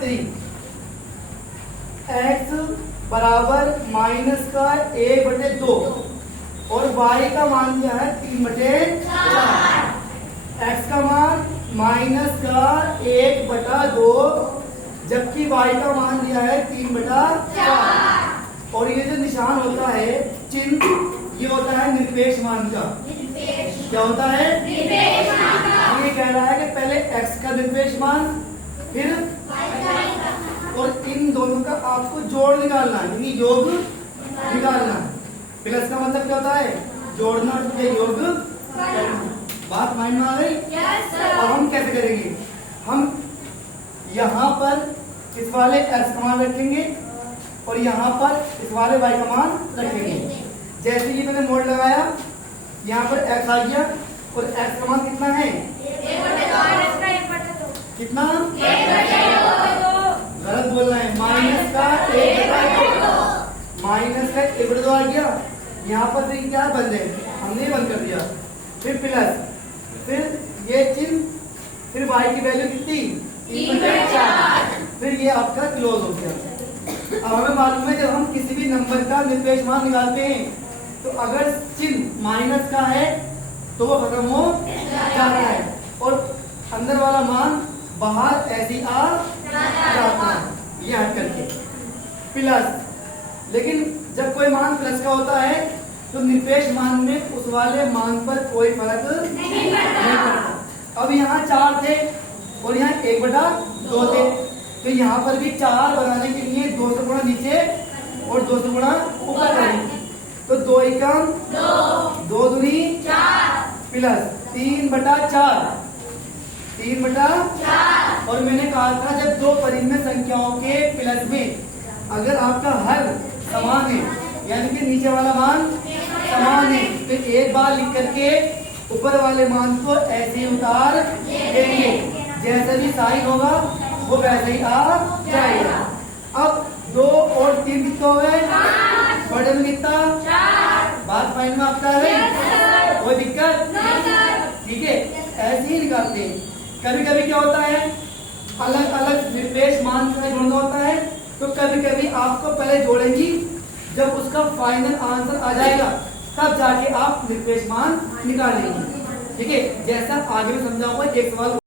3 x बराबर minus का 1/2 और y का मान दिया है 3/4। x का मान माइनस का 1/2 जबकि y का मान दिया है 3/4। और ये जो निशान होता है चिन्ह, ये होता है निरपेक्ष मान का। क्या होता है? निरपेक्ष मान का। ये कह रहा है कि पहले x का निरपेक्ष मान, फिर और इन दोनों का आपको जोड़ निकालना है, यानी योग निकालना है। प्लस का मतलब क्या होता है? जोड़ना या योग करना। बात माइंड में आ गई? yes, अब हम कैसे करेंगे? हम यहाँ पर इस वाले x का मान रखेंगे और यहाँ पर इस वाले y का मान रखेंगे। जैसे कि मैंने मोड लगाया, यहाँ पर x आ गया और x का मान कितना है? कितना? गलत बोलना है। माइनस का 1/2। माइनस का 1/2 आ गया। यहाँ पर देखिए क्या बन रहे, हमने बंद कर दिया। फिर प्लस, फिर ये चिन्ह, फिर y की वैल्यू कितनी? 3/4। फिर ये आपका क्लोज हो गया। अब हमें मालूम है जब हम किसी भी नंबर का निरपेक्ष मान निकालते हैं तो अगर चिन्ह माइनस का है तो वो खत्म हो जाता है और अंदर वाला मान बाहर ऐसे ही आ जाता है, ये हट करके प्लस। लेकिन जब कोई मान प्लस का होता है तो निरपेक्ष मान में उस वाले मान पर कोई फर्क नहीं पड़ता। अब यहाँ 4 थे और यहाँ 1/2 थे, तो यहाँ पर भी 4 बनाने के लिए 2 से गुणा नीचे और 2 से गुणा ऊपर करेंगे। तो 2 एकम 2 दूनी 4 प्लस 3/4। 3/4। और मैंने कहा था जब दो परिमेय संख्याओं के प्लस में अगर आपका हर समान है, यानी कि नीचे वाला मान समान है, तो एक बार लिख करके ऊपर वाले मान को ऐसे ही उतार देंगे। जैसा भी साइन होगा वो वैसे ही आ जाएगा। अब 2 और 3 कितना हो गए? बड़े में कितना? 4। बात फाइन में आपका है? कोई दिक्कत? ठीक है, ऐसे ही निकालते हैं। कभी कभी क्या होता है, अलग अलग निरपेक्ष मान का जोड़ना होता है, तो कभी कभी आपको पहले जोड़ेंगी, जब उसका फाइनल आंसर आ जाएगा तब जाके आप निरपेक्ष मान निकालेंगे। ठीक है, जैसा आगे में समझाऊंगा। एक सवाल